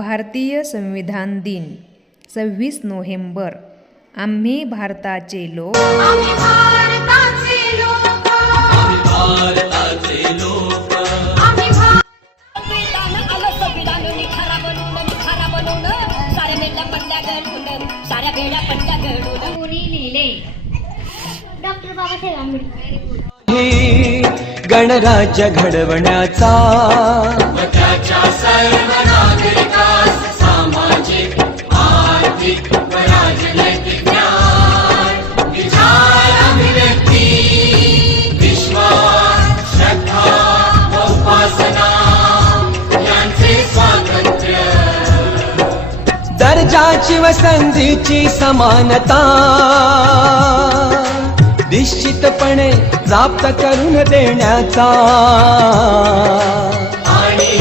भारतीय संविधान दिन 26 नोव्हेंबर. आम्ही भारताचे लोक, आम्ही भारताचे लोक, आम्ही संविधान आलं संविधान निखारा बनवून साऱ्या बेड्या पडल्या घडून साऱ्या बेड्या पडल्या घडून कोणी लिहिले? डॉक्टर बाबासाहेब आंबेडकर. गणराज्य घडवण्याचा त्याच्या सर्व नागरिकास सामाजिक आर्थिक व राजनैतिक न्याय विचार अभिव्यक्ती विश्वास श्रद्धा व उपासना यांचे स्वातंत्र्य दर्जाची व संधीची समानता निश्चितपणे प्राप्त करून देण्याचा आणि